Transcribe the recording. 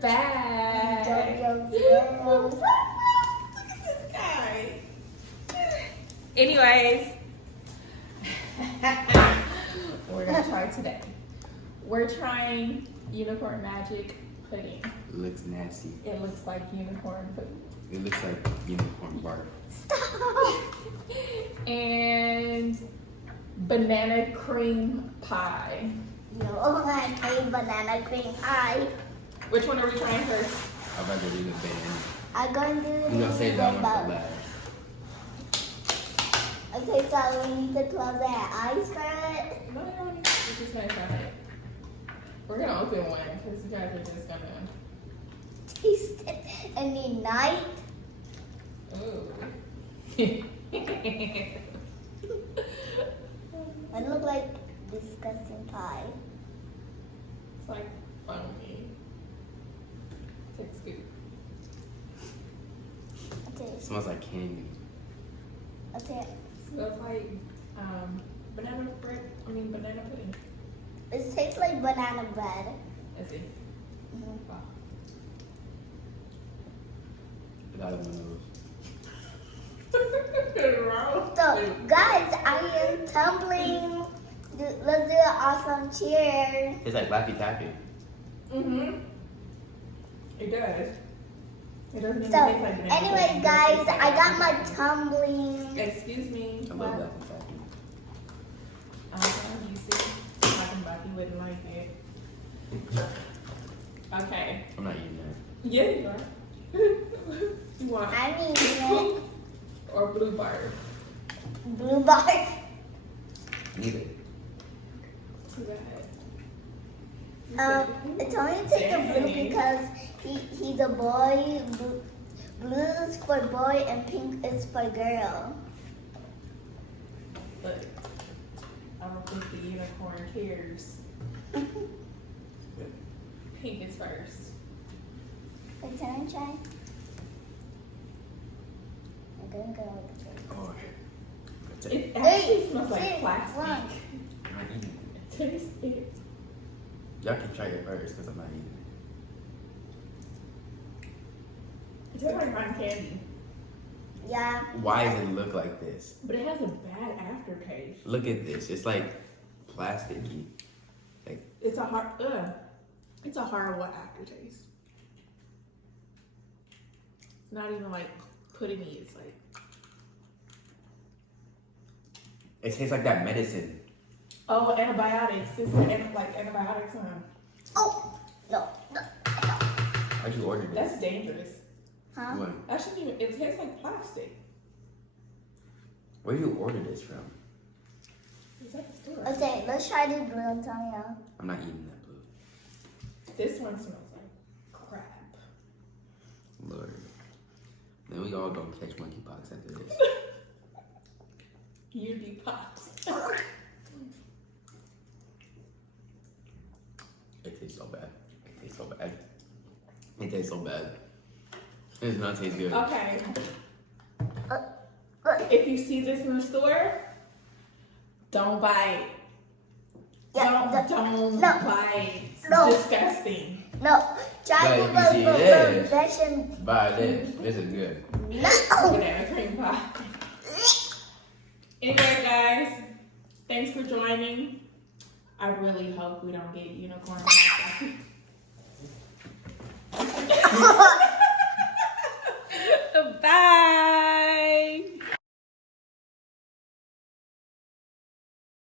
back. Yo. Look at this guy. Anyways, we're gonna try today. We're trying Unicorn Magic pudding. It looks nasty. It looks like unicorn pudding. It looks like unicorn bark. And banana cream pie. No, I hate banana cream pie. Which one are we trying first? I'd rather do the band. I'm going to do We're gonna save that one for about. last. Okay, so we need to close our eyes for it. No, we're just gonna try it. We're gonna open one because you guys are just gonna. Taste it in the night. Ooh. It look like disgusting pie. It's like funky. Take a scoop. Okay, It smells like candy. okay. Smells like banana bread. Banana pudding. It tastes like banana bread. Is it? Mhm. Wow. Without one of those. So, guys, I am tumbling. Let's do an awesome cheer. It's like Laffy Taffy. Mm-hmm. It does. It doesn't even So, taste like banana anyways, pudding. guys, It tastes like I got my Laffy Taffy. tumbling. Excuse me. I love Laffy Taffy. You see, talking about you wouldn't like it. Okay. I'm not eating that. Yeah, you are. You want I'm eating it. or blue bar? Blue bar. Neither. Too bad. It's only take the blue because he's a boy. Blue is for boy and pink is for girl. Look, I don't think the unicorn cares. Pink is first. Wait, can I try? I'm gonna go with this. Oh, It actually smells like Hey, plastic. one. I'm not eating it. Taste it. Y'all can try it first because I'm not eating It tastes like cotton candy, Yeah. it. Why does it look like this? but it has a bad aftertaste. Look at this. It's like plasticky. It's a horrible aftertaste. It's not even like puddingy. It's like It tastes like that medicine. antibiotics. It's like antibiotics. Oh no. Why'd you order this? That's dangerous. Huh? What? That shouldn't even. It tastes like plastic. Where do you order this from? It's at the store. Okay, let's try this blue, Antonio. I'm not eating that blue. This one smells like crap. Lord. Then we all gonna catch monkeypox after this. UD pops. It tastes so bad. It tastes so bad. It tastes so bad. It does not taste good. Okay. Look. If you see this in the store, don't buy it. Yeah, Don't no. buy it. It's No. disgusting. No. Try But if you see this- version. Buy this. This is good. No. Banana cream pie. Anyways, guys, thanks for joining. I really hope we don't get unicorn pie.